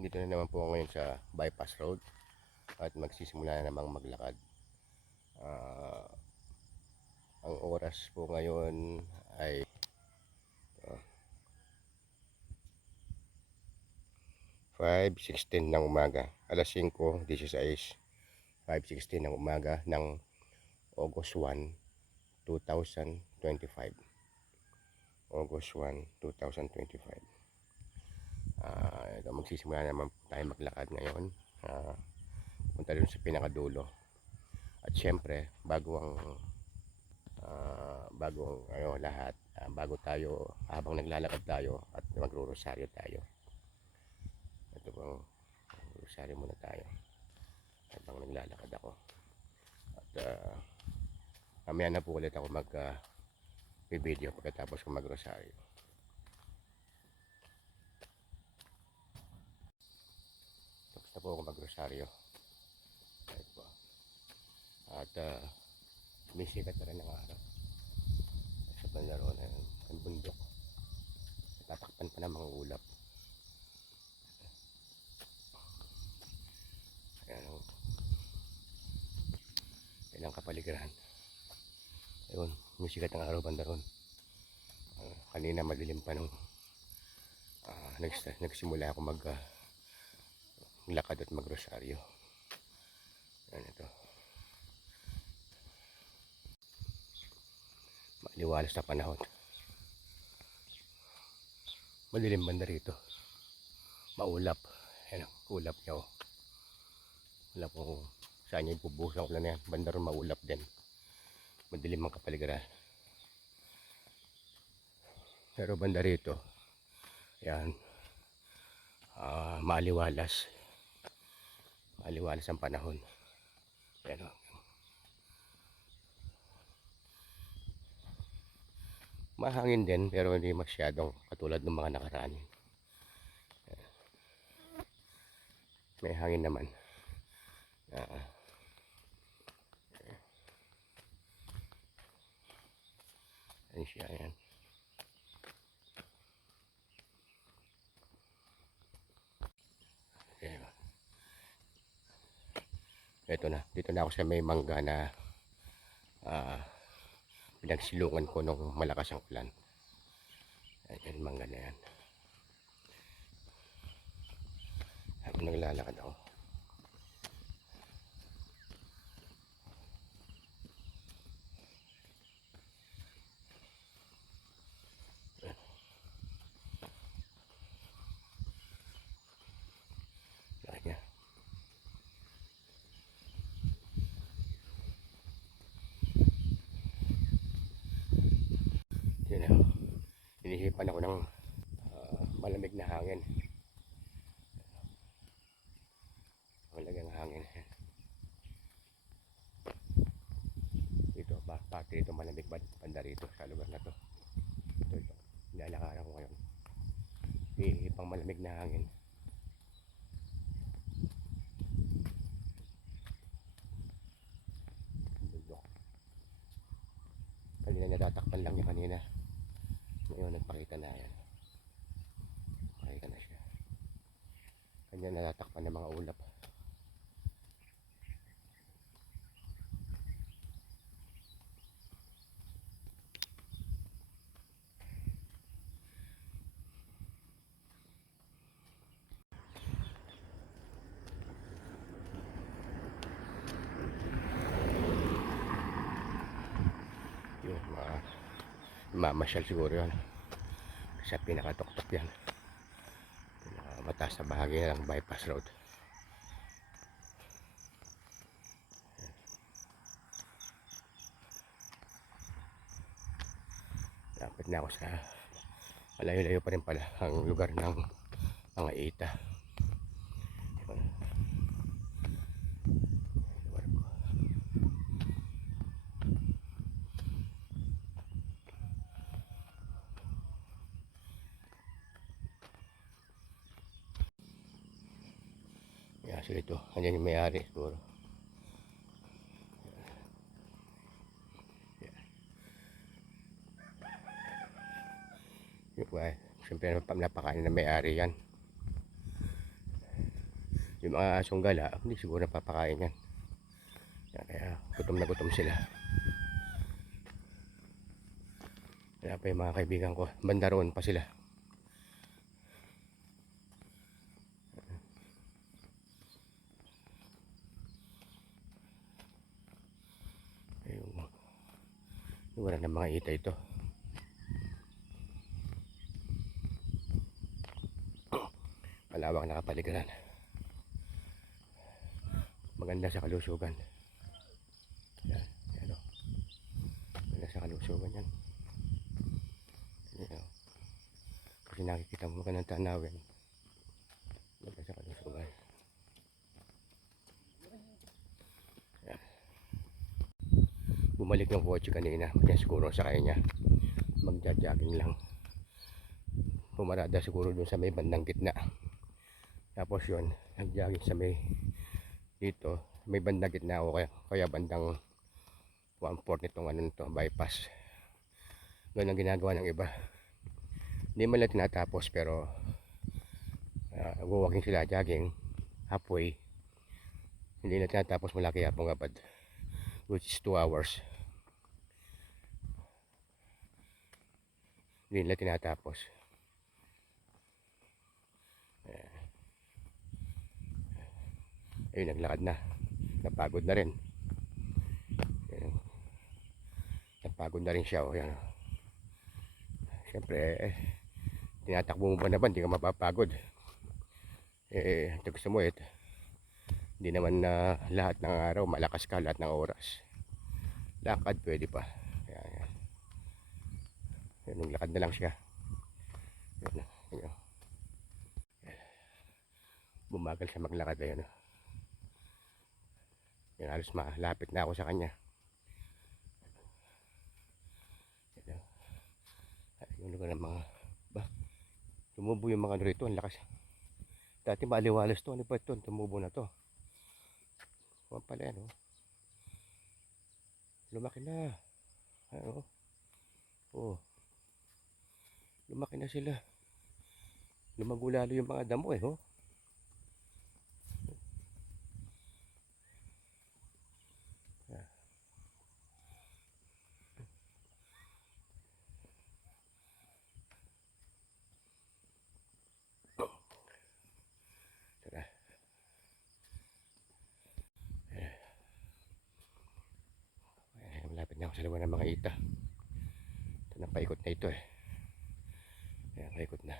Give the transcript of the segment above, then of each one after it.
Dito na naman po ako ngayon sa bypass road at magsisimula na namang maglakad. Ah, ang oras po ngayon ay 5:16 ng umaga. Alas 5:16, 5:16 ng umaga ng August 1, 2025. August 1, 2025. Magsisimula naman tayo maglakad ngayon. Punta rin sa pinakadulo. At syempre, bago ang lahat, bago tayo, habang naglalakad tayo at magro-rosaryo tayo. Ito bang rosaryo muna tayo habang naglalakad ako. At mamaya na po ulit ako video pagkatapos ko mag-rosaryo. Tapos na po ako mag-rosaryo. At sumisikat na rin ang araw sa bandaro na ang bundok. Tatakpan pa ng mga ulap. Ayan ang kapaligiran. Ayun, sumisikat ang araw bandaron. Kanina madilim pa nung nagsimula ako maglakad at magrosaryo. Ayan ito. Maliwalas na panahon. Madilim banda rito. Maulap. Ayan ang ulap niya. Wala kung saan niya ipubusan ko lang yan. Banda ron maulap din. Madilim ang kapaligiran. Pero banda rito, ayan, maliwalas. Maliwalas ang panahon. Ayan o. Mahangin din pero hindi masyadong katulad ng mga nakaraan. May hangin naman. Ayan siya, ayan. Ayan. Ito na, dito na ako sa may mangga na pinagsilungan ko nung malakas ang ulan. Ayan, mangga na yan. Habang naglalakad ako. Ayan. Yun na. Hinihipan ako ng malamig na hangin. Malagang hangin. Dito, pati dito malamig banda rito sa lugar na to. Ito. Nilalakaran ko ngayon. Hihipang malamig na hangin. Kanina natatakpan lang niya kanina. Ngayon nagpakita na yan. Pakita na siya. Kanya natatakpan ng mga ulap. Yun, mamasyal siguro yan. Sa pinakatuktok yan. Mataas na bahagi ng bypass road. Lapit na ako sa malayo-layo pa rin pala ang lugar ng mga ita. Yan sila ito. Andiyan yung may-ari siguro. Siyempre napakain na may-ari yan. Yung mga asong gala, hindi siguro napapakain yan. Kaya gutom na gutom sila. Kaya pa yung mga kaibigan ko, banda roon pa sila. Yung wala ng mga ita ito. Malawak na kapaligiran. Maganda sa kalusugan. Yan, yan o. Maganda sa kalusugan yan. Yan o. Kasi nakikita mo ka ng tanawin. Maganda sa kalusugan. Yan. Bumalik ng kotse kanina. Kaya siguro sa kanya. Magja-jogging lang. Pumarada siguro dun sa may bandang gitna. Tapos yun, nag-jogging sa may dito, may bandang gitna ako kaya bandang 1/4 nitong ano nito, bypass. Ganun ang ginagawa ng iba. Hindi man lang tinatapos pero walking sila, jogging halfway. Hindi na tinatapos mula kay Apong Abad, which is 2 hours. Hindi nila tinatapos. Ayun, naglakad na. Napagod na rin. Ayun. Napagod na rin siya. O, yan. Siyempre, tinatakbo mo ba naman, hindi ka mapapagod. Gusto mo hindi naman na lahat ng araw malakas ka, lahat ng oras. Lakad pwede pa. Yan. Naglakad na lang siya. Yan. Bumagal siya maglakad. Ayun. Yan, halos malapit na ako sa kanya. Yung lugar ng mga tumubo yung mga rito, ang lakas. Dati maliwalas to, ano ba ito? Tumubo na to. Huwag pala yan, oh. Lumaki na. Ano? Oh. Lumaki na sila. Lumagulalo yung mga damo oh. Tara. Malapit na ako sa lugar ng mga ita. Ito na, paikot na ito Ayan, paikot na.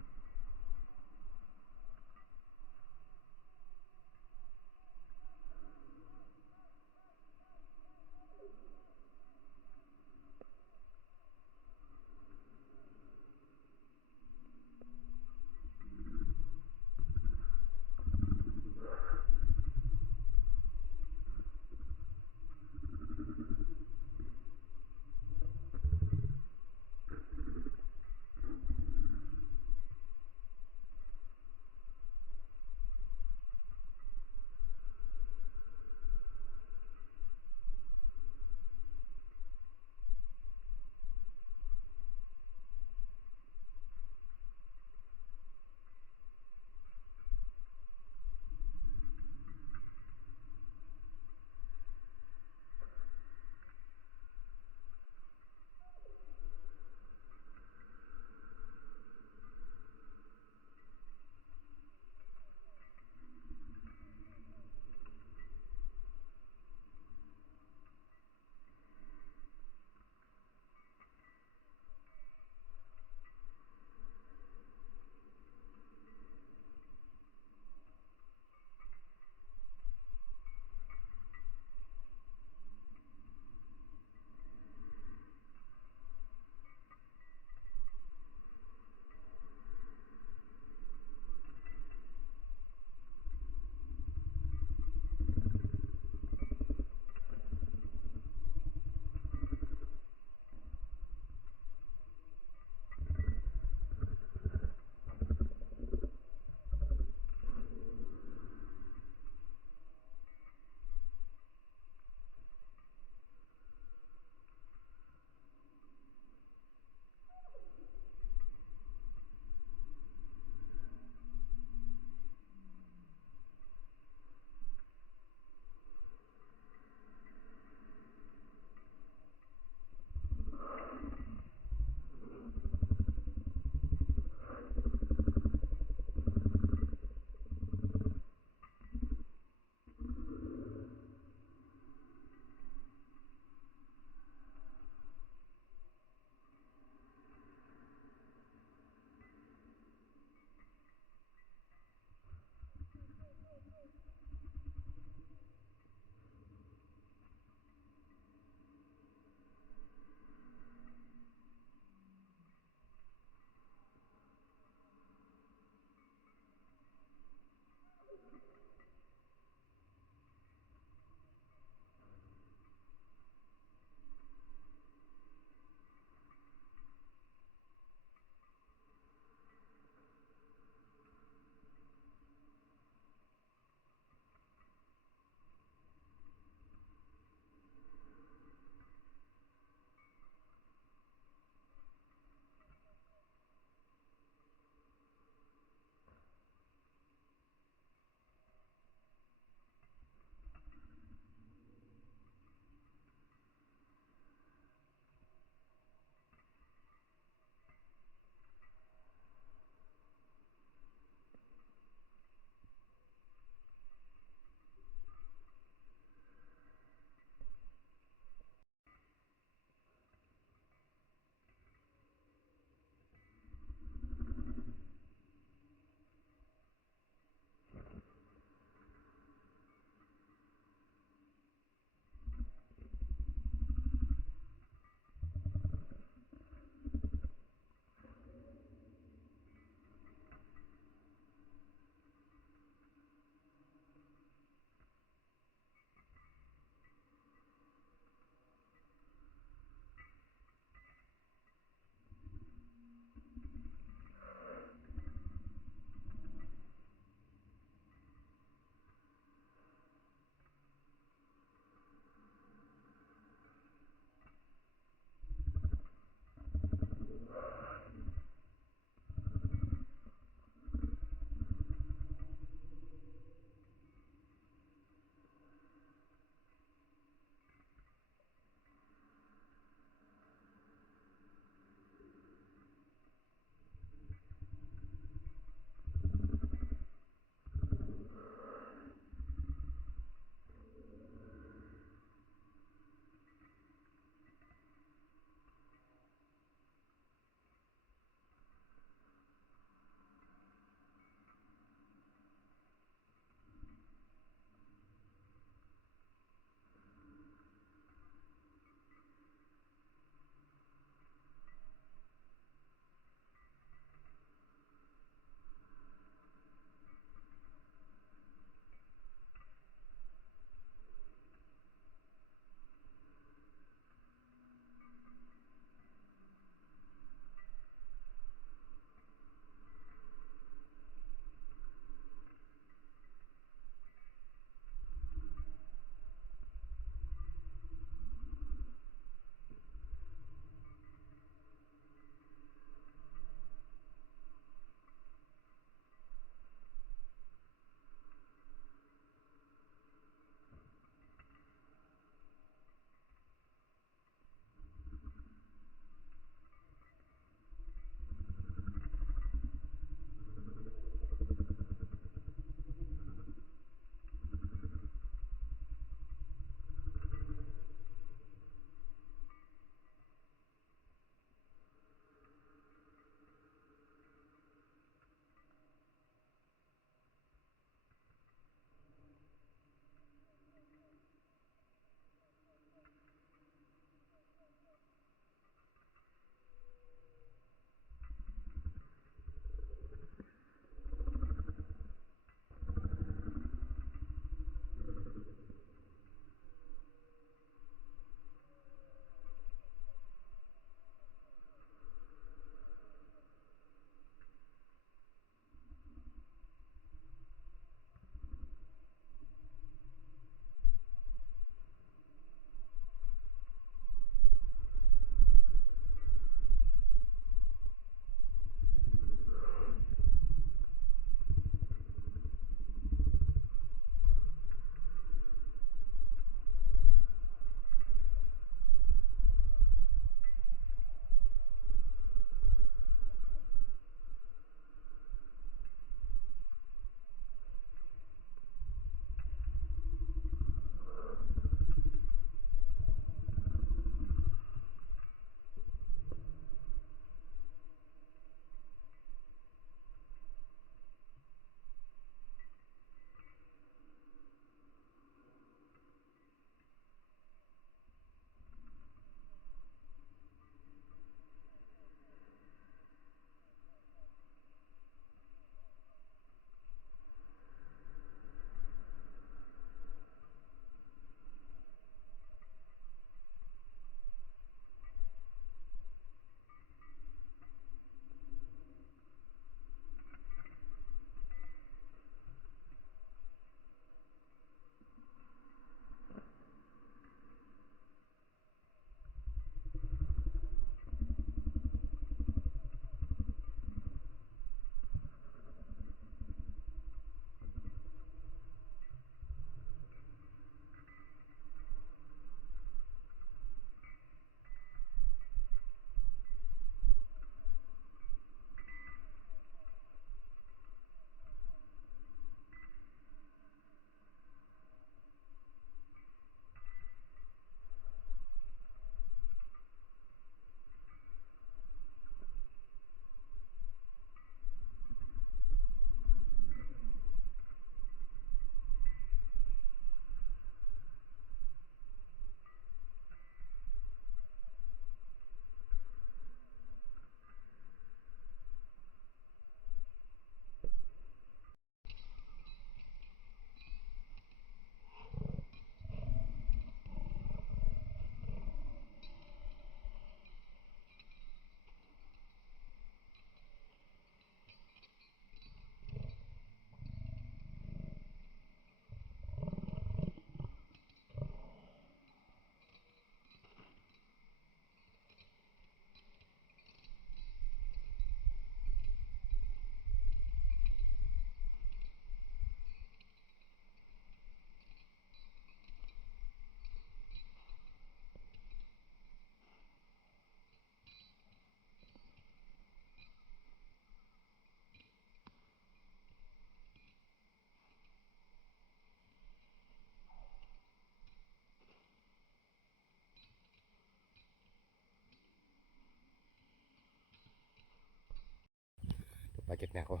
Bakit na ako?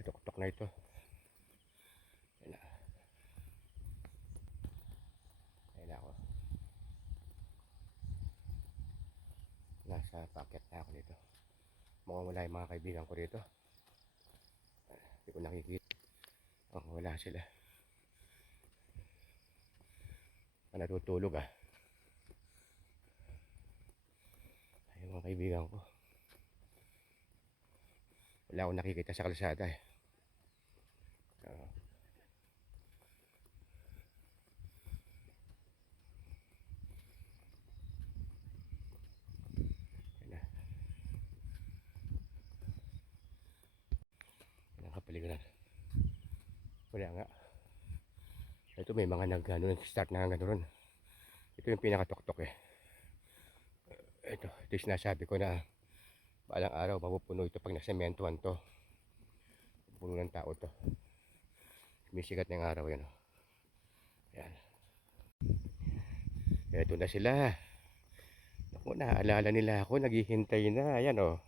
Ito na ito. Ayan na. Ayan na ako. Nasa packet na ako dito. Mukhang wala yung mga kaibigan ko dito. Hindi ko nakikita. Oh, wala sila. Natutulog ah. Ayun mga kaibigan ko. Wala akong nakikita sa kalsada eh. Kapaligiran. Wala nga. Ito may mga nag-start na gano'n. Ito yung pinakatuktok eh. Ito yung sinasabi ko na balang araw mapupuno ito pag nasementuhan to. Puno ng tao to. Sumisikat na yung araw yan. Yan. Ito na sila. Naku, naalala nila ako. Naghihintay na. Ayan o.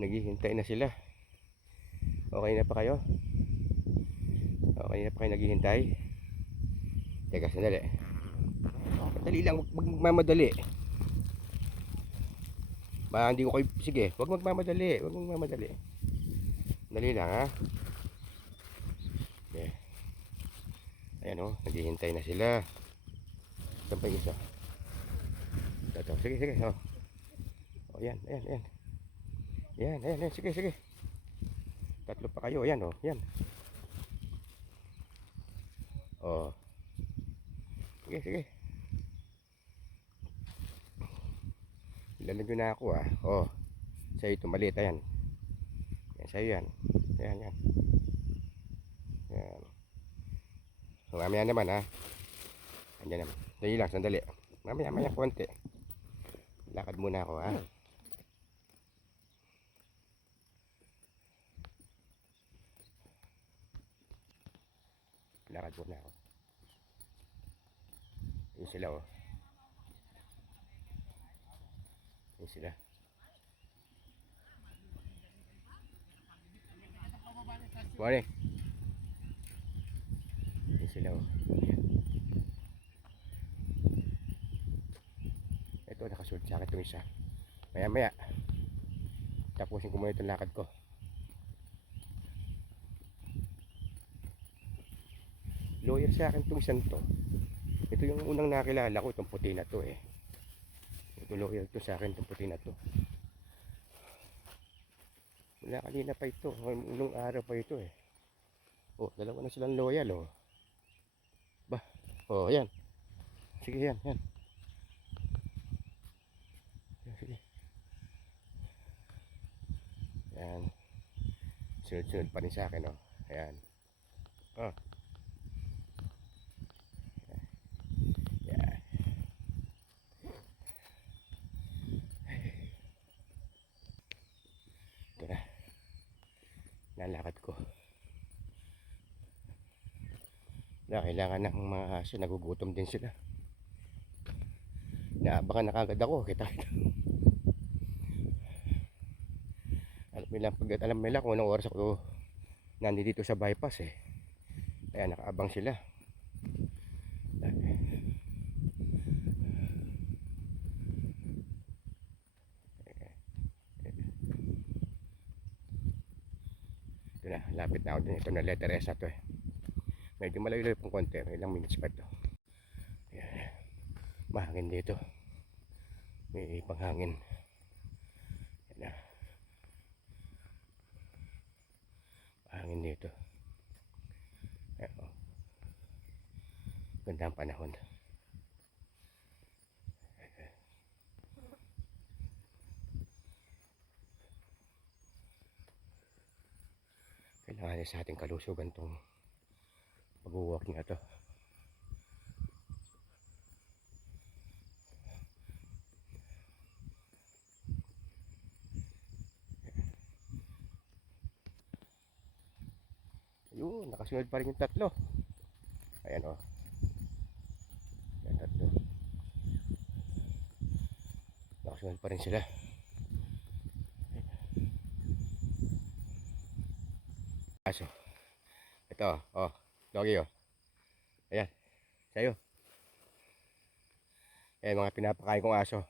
Naghihintay na sila. Okay na pa kayo? Okay na pa kayo naghihintay? Teka, sandali. Madali lang, huwag magmamadali. Hindi ko kayo, sige, huwag magmamadali. Huwag magmamadali. Dali lang ha. Okay. Ayan o, naghihintay na sila. Saan pa yung isa? Ito, sige, sige. O, yan, ayan, ayan. Yan, ayan, ayan, sige, sige. Tatlo pa kayo, ayan o, yan. O. Sige, sige. Ilalagyo na ako ah. O. Sa'yo ito, maliit, ayan. Yan, sa'yo yan. Ayan, yan. Yan. So, mamaya naman ha. Andyan naman. Dali lang, sandali. Mamaya, konti. Lakad muna ako ha. Lakad muna ako. Yun sila oh. Yun sila. Morning. Yun sila oh. Ito nakasunod sa akin itong isa. Maya. Tapusin ko muna itong lakad ko. Lawyer sa akin itong isang to. Ito yung unang nakilala ko, itong puti na to eh. Ito lawyer to sa akin, itong puti na to. Wala kanina pa ito, unang araw pa ito eh. Oh, dalawa na silang loyal oh. Ba, oh yan. Sige yan. Sige. Yan. Sunod pa rin sa akin oh. Ayan. Oh. Lalakad ko na kailangan ng mga aso, nagugutom din sila. Naabangan na kagad ako, kita. Alam nila kung anong oras ako nandito sa bypass eh. Kaya nakaabang sila. Ito na, lapit na ako din. Ito na letter S na to eh. Medyo malayo pong konti, may ilang minutes pa ito. Ayan. Mahangin dito. May panghangin. Ayan na. Mahangin dito. Ayan o. Ganda ang panahon. Kailangan sa ating kalusugan itong pag-walk na to. Ayun, nakasunod pa rin yung tatlo. Ayan o. Ayan, tatlo. Nakasunod pa rin sila. Aso. Ito, oh. Doggy, oh. Ayan. Sa'yo. Ayan, mga pinapakain kong aso.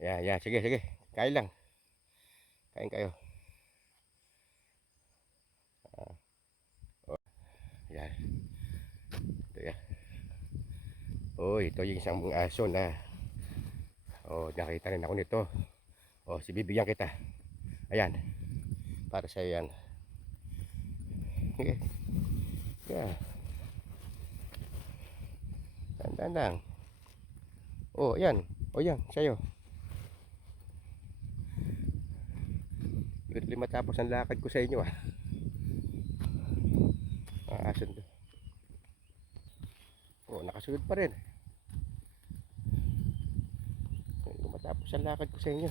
Ayan, ayan. Sige, sige. Kain lang. Kain kayo. Oh. Ayan. Ito yan. Oh, ito yung isang aso na. Oh, nakita rin ako nito. Oh, bibigyan kita. Ayan. Para sa yan. Sige. Yeah. Tandaan lang. Oh, ayan. Oh, yan. Sa'yo. Hindi matapos ang lakad ko sa inyo, ah. Mga aso to. Oh, nakasunod pa rin. Hindi matapos ang lakad ko sa inyo.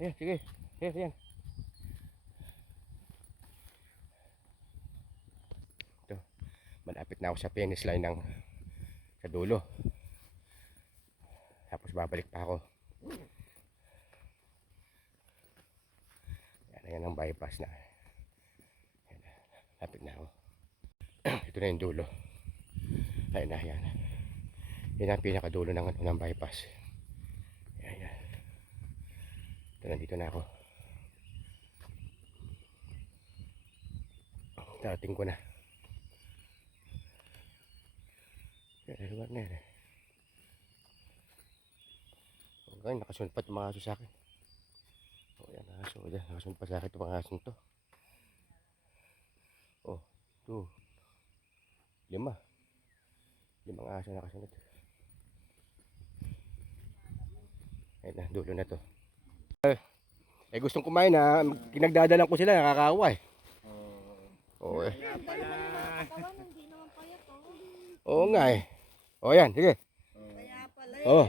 Ayan, sige. Ayan, ayan. Ito. Malapit na ako sa finish line ng sa dulo. Tapos babalik pa ako. Ayan ang bypass na. Ayan, lapit na ako. Ito na yung dulo. Ayan na, ayan. Yan ang pinakadulo ng bypass. Ayan, ayan. Ito, nandito na ako. Dating ko na. Ayan, lugar na yan. Okay, nakasunod pa itong mga aso sa akin. O, yan, aso. Yan, nakasunod pa sa akin itong mga aso ito. Oh, 2, 5. 5 aso nakasunod. Ayan na, dulo na to. Eh, gustong kumain na, kinagdadalan ko sila, nakakawa eh. Oo eh. Oo nga eh. O yan, sige. Kaya pala Oh,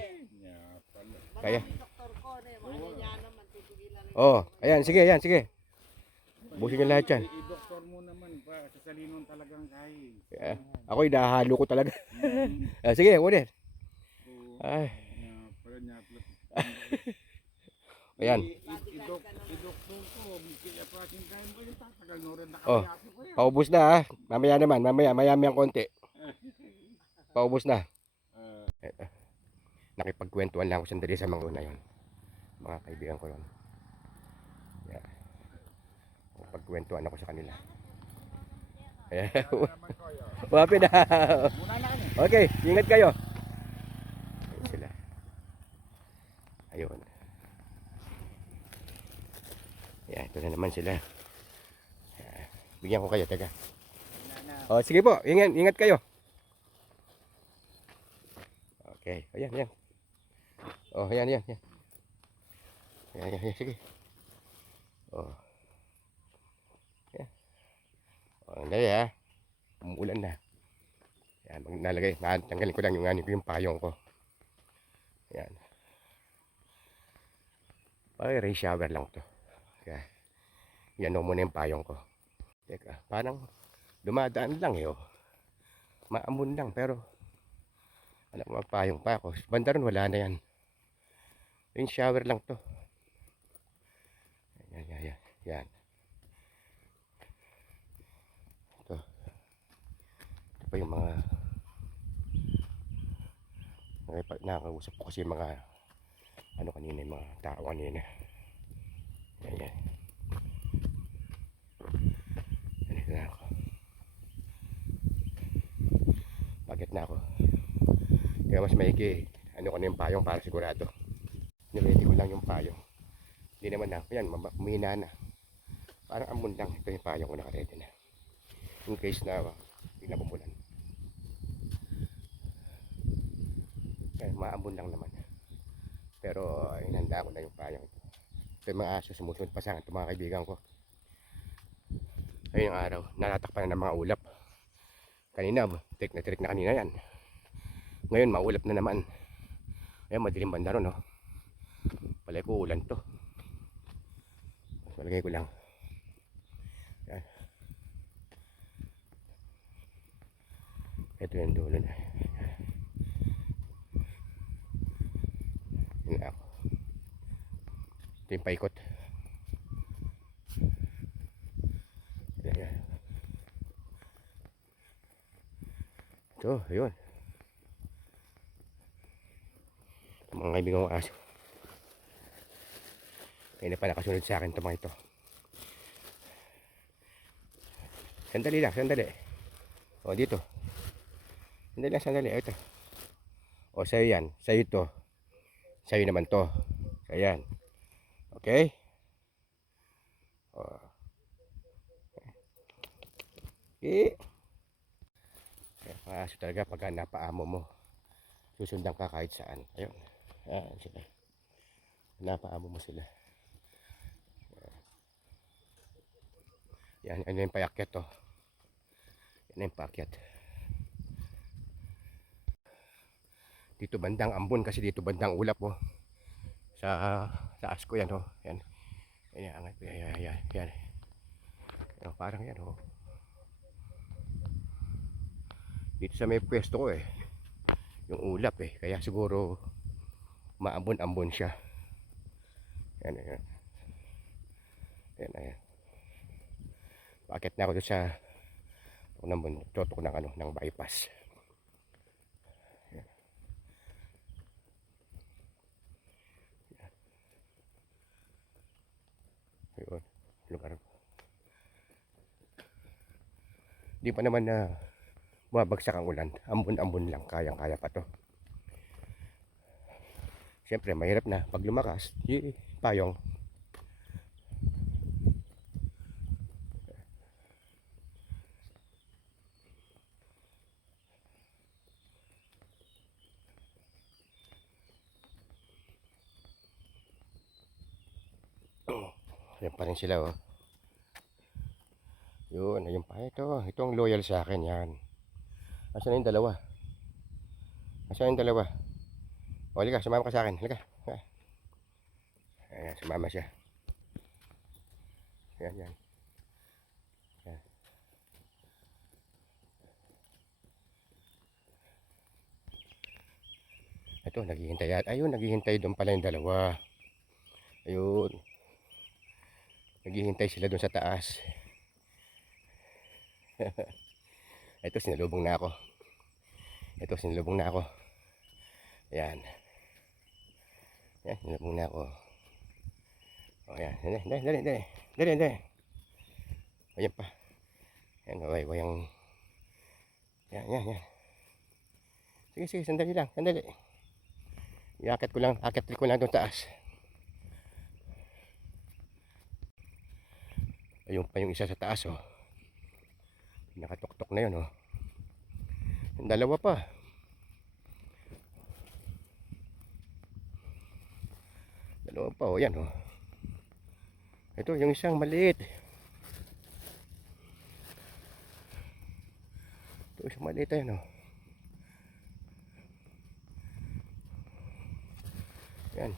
kaya. Oh, ayan, sige, ayan, sige. Busin niyo lahat yan. I-doktor mo naman pa sa salinon talagang kahit. Ako inahalo ko talaga. Sige, ulit. Ay. Ayan. I-doktor ko, kaya prasin time ko yung tatagal no rin Oh, nakapiyasi ko yan. paubos na ha. Mamaya naman, mayami ang konti. Paubos na. Nakipagkwentuhan lang ako sandali sa mga una yun. Mga kaibigan ko yun. Yeah. Pagkwentuhan ako sa kanila. Ayan. Wapi na. Okay, ingat kayo. Ayun sila. Ayun. Ayan, ito na naman sila. Bigyan ko kayo, teka. Oh, sige po, ingat kayo. Okay, ayan, ayan. Oh, ayan, ayan, ayan. Ayan, ayan, sige. Oh. Ayan. Oh, dali ha. Umuulan na. Ayan, nalagay. Tanggalin ko lang yung payong ko. Ayan. Ay, rain shower lang to. Kaya, yan o muna yung payong ko. Teka, parang dumadaan lang eh, oh. Maamon lang, pero alam mo, magpayong pa ako. Banda ron, wala na yan. Rain shower lang to. Yan, yan, yan. Yan. Ito. Ito pa yung mga nakakausap ko kasi yung mga ano kanina, yung mga tao kanina. Yan, yan. Ganito na ako. Bakit na ako? Kaya mas maigi, ano ko na yung payong para sigurado. Niready ko lang yung payong. Hindi naman na, yan, humina na. Parang amon lang, ito yung payong ko nakaready na. In case na bigla bumulan. Yan, maambon lang naman. Pero inanda ko na yung payong ito. Ito yung mga aso, sumusunod pa sa akin, ito mga kaibigan ko. Ayun yung araw, natatakpan na ng mga ulap. Kanina, trick na kanina yan. Ngayon, maulap na naman. Ayan, madilim banda ron, no? Palay ko ulan to. Mas malagay ko lang. Ayan. Ito yung dulo na. Yun ako. Ito yung paikot. Ayan, ayan. Ito, ayun. Mga kaibigan kong aso. Kaya na pa nakasunod sa akin ito mga ito. Sandali lang, sandali. O, dito. Sandali lang, sandali. Ito. O, sa'yo yan. Sa'yo ito. Sa'yo naman to. So, ayan. Okay? O. Okay. Mga aso talaga pagka napaamo mo. Susundan ka kahit saan. Ayun. Ayan sila. Napaamo mo sila. Yan, ano yung payakyat to. Yan yung payakyat. Dito bandang ambon kasi dito bandang ulap oh. Sa asko yan oh. Yan. Yan, angat. Yan. Yan, parang yan oh. Dito sa may pwesto ko eh. Yung ulap eh. Kaya siguro maambon-ambon siya. Yan, yan. Yan. Bakit na ako doon sa tutok ng ano, ng bypass. Yan. Ayun, lugar. Di pa naman na bumabagsak ang ulan. Ambon-ambon lang, kayang-kaya pa to. Siyempre, mahirap na pag lumakas, payong. Yan pa rin sila oh. Yun, ayun pa ito. Ito ang loyal sa akin yan. Asan na yung dalawa? Asan yung dalawa? O, halika, sumama ka sa akin. Halika. Ayan, sumama siya. Yan. Ito, naghihintay. Ayun, naghihintay doon pala yung dalawa. Ayun. Naghihintay sila doon sa taas. Ito, sinalubong na ako. Ayan. Yan, sinalubong na ako. O, ayan. Dali. Ayan pa. Ayan, wayang. Yan. Sige, sandali lang. Akit ko lang doon taas. Ayun pa yung isa sa taas oh. Nakatuktok na yun oh. Yung dalawa pa. Oh, yan oh. Ito yung isang maliit. Ayan oh. Yan.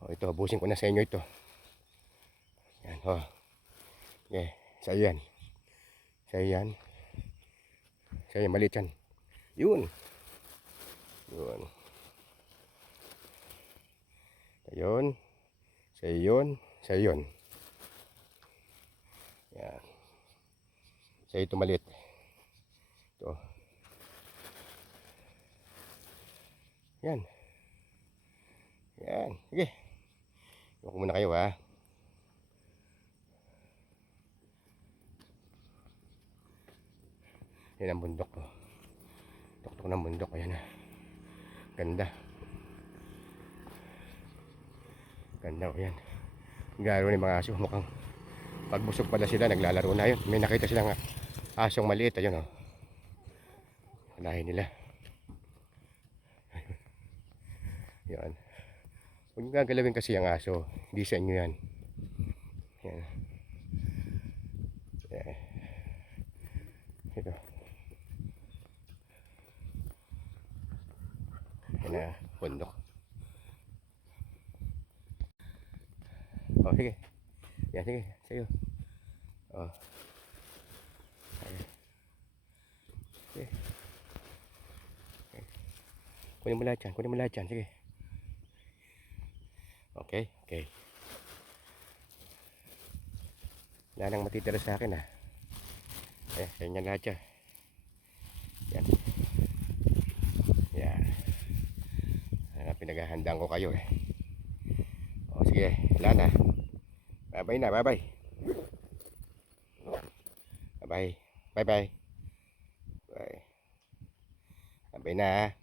Oh, ito, busin ko na sa inyo ito. Yan, oh. Okay, sa'yo yan. Sa'yo, maliit yan. Yun. Sa'yo yun. Yan. Sa'yo ito maliit. Ito. Yan. Sige. Huwag muna kayo ha. Yan ang bundok ko. Tuktok ng bundok. Ayan na. Ganda oh yan. Naglaro ni mga aso. Mukhang pagbusog pala sila. Naglalaro na yun. May nakita silang asong maliit. Ayun oh. Lahi nila. Yan. Huwag nyo gagalawin kasi ang aso. Hindi sa inyo yan. Yan. Ito. Yan na, bundok. Oh, sige. Yan, sige. Sa'yo. Oh. Sige. Kunin mo lahat yan. Sige. Okay. Wala nang matitira sa akin ah. Eh, ganyan lahat siya. Yan. Yan. Pinaghahandaan ko kayo eh. O sige, wala na. Bye-bye na, bye-bye. Bye-bye. Bye-bye. Bye. Bye-bye na.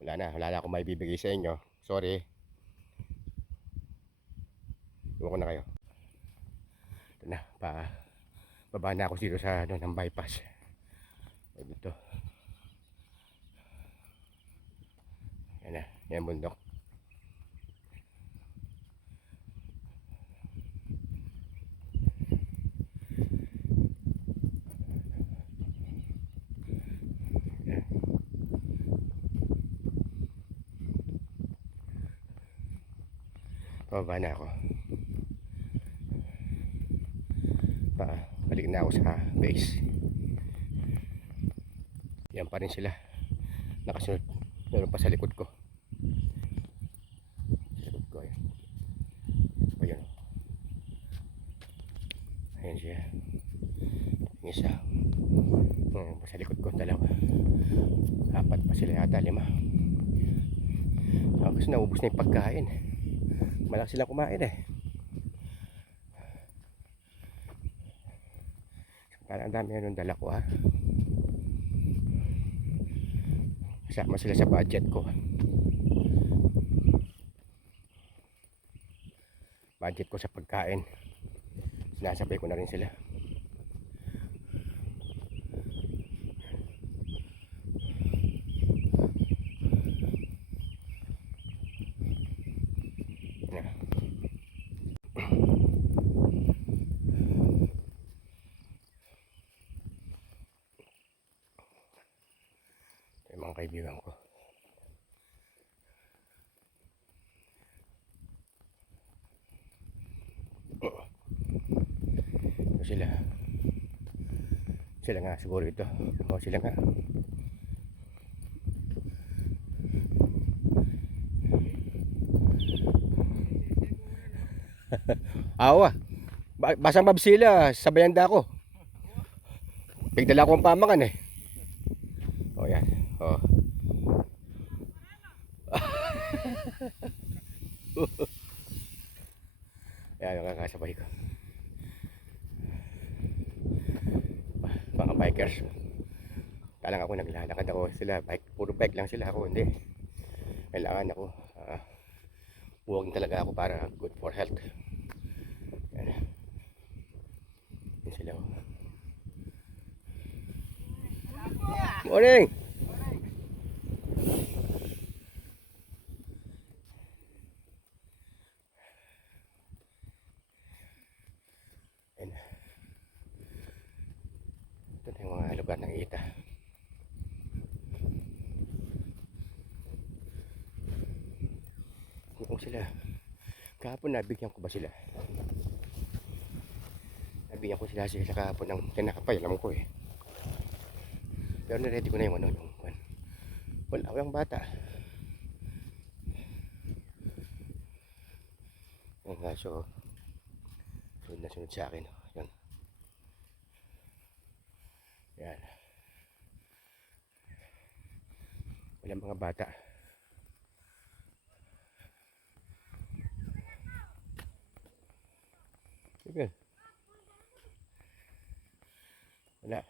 Wala na akong may bibigay sa inyo. Sorry. Iwan ko na kayo. Ito na, baba na ako dito sa ano, ng bypass. O dito. Yan na, yan bundok. Pababa na ako. Balik na ako sa base. Yan pa rin sila. Nakasunod. Meron pa sa likod ko. Sa likod ko. Ayan. Ayan. Ayan siya. Yung isa. Sa likod ko. Dalawa. Apat pa sila yata. 5. Kasi naubos na yung pagkain. Malaki silang kumain eh. Parang ang dami yung dala ko ha. Kasama sila sa budget ko. Budget ko sa pagkain. Sinasabay ko na rin sila. Mga kaibigan ko. So sila nga siguro ito. O sila nga. Awa. Basang bab sila, sabayan da ako. Pigdala ko ang pamakan eh. O yan. O. Yan yung kakasabay ko. Mga bikers. Talang ako naglalakad ako sila. Puro bike lang sila ako. Hindi. Kailangan ako. Walking talaga ako para good for health. Yan. Yan sila. Morning! Yan. Ito na yung mga lugar ng Ita. Kung sila, kahapon nabigyan ko ba sila? Nabigyan ko sila kahapon ng kinakapay, alam ko eh. Pero na-ready ko na yung ano, yung wala yung bata. Yan nga, so sunod na sunod sa akin. Yan. Yan. Walang mga bata. Sige. Wala.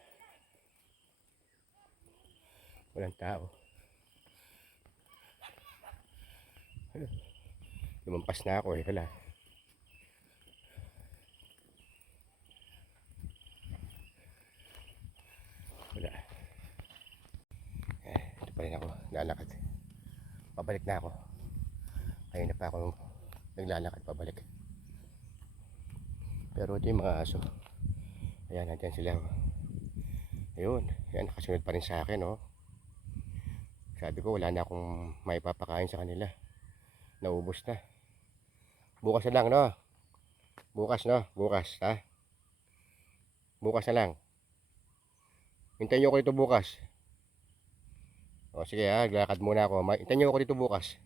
Walang tao. Lumampas na ako eh. Wala. Wala. Ito pa rin ako. Lalakad. Pabalik na ako. Ayun na pa ako naglalakad pabalik. Pero ito yung mga aso. Ayan, nandiyan sila. Ayun. Ayan, nakasunod pa rin sa akin, oh. Sabi ko, wala na akong maipapakain sa kanila. Naubos na. Bukas na lang, no? Bukas, no? Bukas, ha? Bukas na lang. Hintayin nyo ko dito bukas. O, sige, ha? Lakad muna ako. Hintayin nyo ako dito bukas.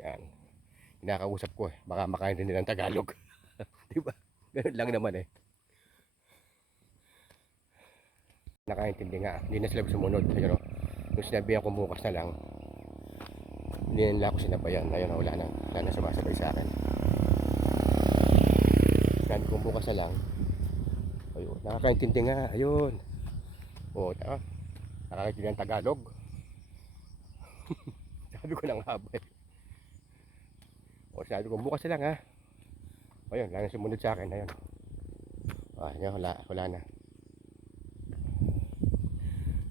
Yan. Kinakausap ko, eh. Baka makain din nilang Tagalog. Diba? Ganun lang naman, eh. Nakaintindi nga, hindi na sila sumunod. Ayun, no? Nung sinabihan ko bukas na lang, hindi na nila ako sinabayan. Ayun, no? Wala na sumasabay sa akin. Sinabi ko bukas na lang, ayun, nakakaintindi nga, ayun. O, nakakaintindi ng Tagalog. Sabi ko lang habay. O, sabi ko bukas na lang ha. Ayun, wala na sumunod sa akin. Ayun. Ayun, wala na.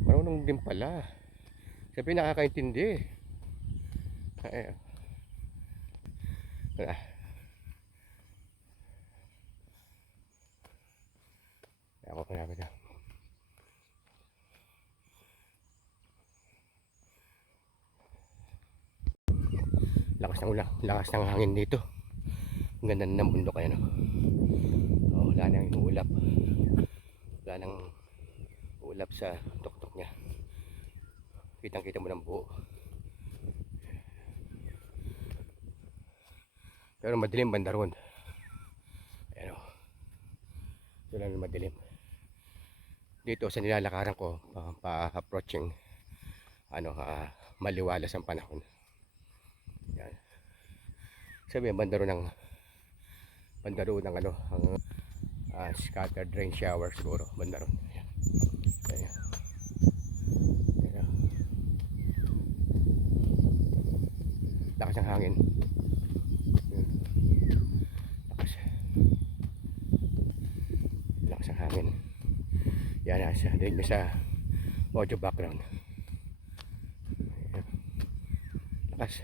Marunong din pala. Sabi nakakaintindi. Ayun. Wala. Ako pa namin na. Lakas ng hangin dito. Ang ganda ng bundok ayan. Oh, wala nang ulap. Wala nang ulap sa tuktok niya. Kitang-kita mo ng buo. Pero madilim banda roon. Ayan o. Ito lang madilim. Dito sa nilalakaran ko, pa-approaching maliwalas ang panahon. Yan. Sabi banda roon ng scattered rain shower siguro banda roon. Ayan. Ayan. Ayan. Lakas ng hangin. Lakas ng hangin. Yan din sa audio background. Ayan. Lakas.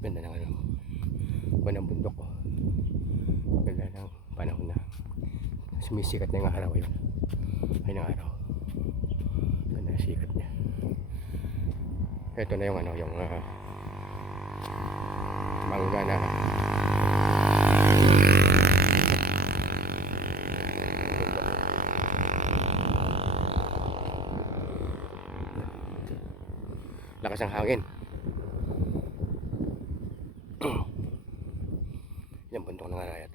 Ganda ng ng bundok ko. Ganda ng panahon na sumisikat na yung araw yun. Ay ng araw. Ganda ng sikat niya. Ito na yung yung mangga na lakas ng hangin. Yan bundok ng Arayat.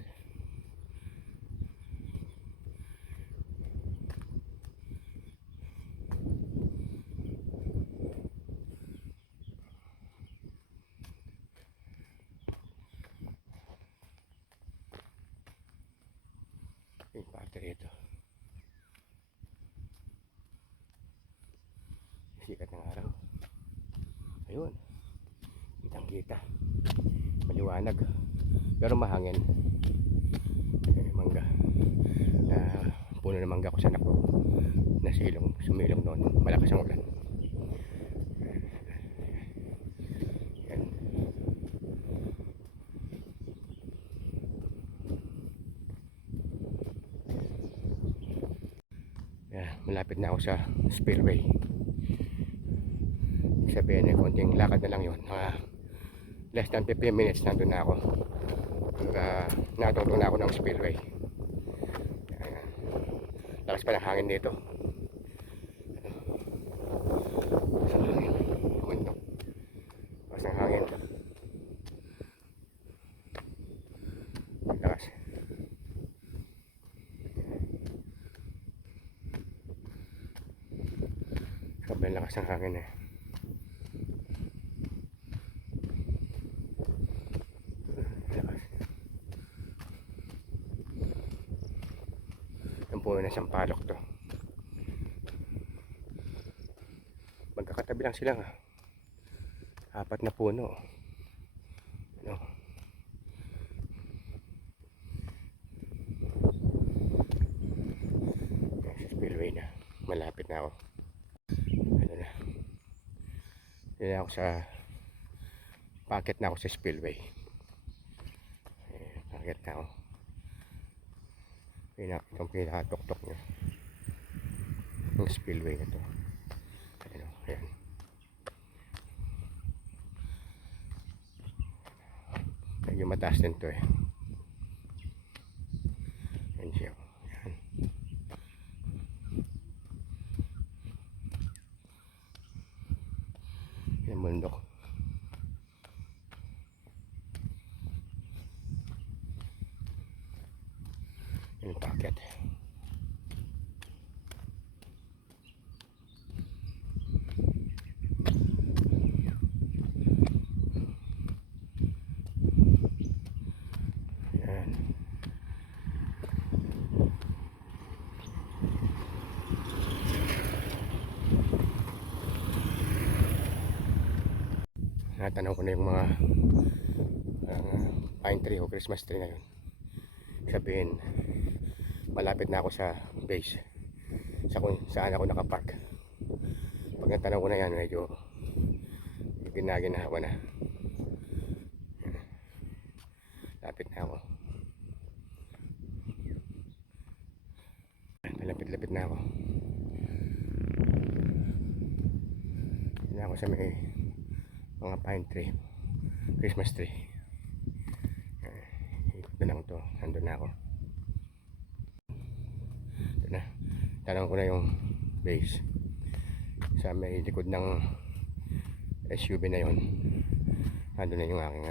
Yung parte rito. Sikat ng araw. Ayun. Kitang-kita. Maliwanag. Pero mahangin. Mangga. Puno ng mangga ko sa anak ko. Sumilong noon. Malakas ang ulan. Yan. Yan. Malapit na ako sa spillway. Sabihin na konting lakad na lang yun. Less than 15 minutes nandun na ako. Natutong na ako ng spillway. Lakas pa ng hangin dito. Lakas ng hangin. Lakas ng hangin. Lakas. Sobrang lakas ng hangin eh. Puno na sampalok to. Magkakatabi lang sila nga. 4 na puno. Ano? Spillway na. Malapit na ako. Ano na. Dito na ako sa packet na ako sa spillway. Packet na ako. Itong pinakatok-tok niya yung spillway na to. Ayan. Medyo mataas din to eh. Ayan siya. Ayan. Ayan bundok. akyat. Yan. Natanaw ko na yung mga pine tree o Christmas tree ngayon. Sabihin, malapit na ako sa base sa kung saan ako nakapark. Pag natanaw ko na yan, medyo ginaginawa na. Lapit na ako. Malapit-lapit na ako. Hindi na ako sa may mga pine tree, Christmas tree. Ikot na lang to. Nandun na ako. Ito na. Tanong ko na yung base. Sa may likod ng SUV na yon. Nandun na yung aking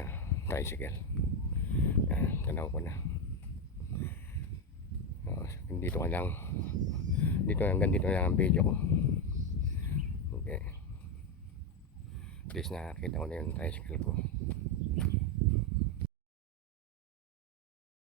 tricycle. Tanaw ko na. Dito ka lang. Hanggang dito na lang ang video ko. Okay. At least nakakita ko na yung tricycle ko.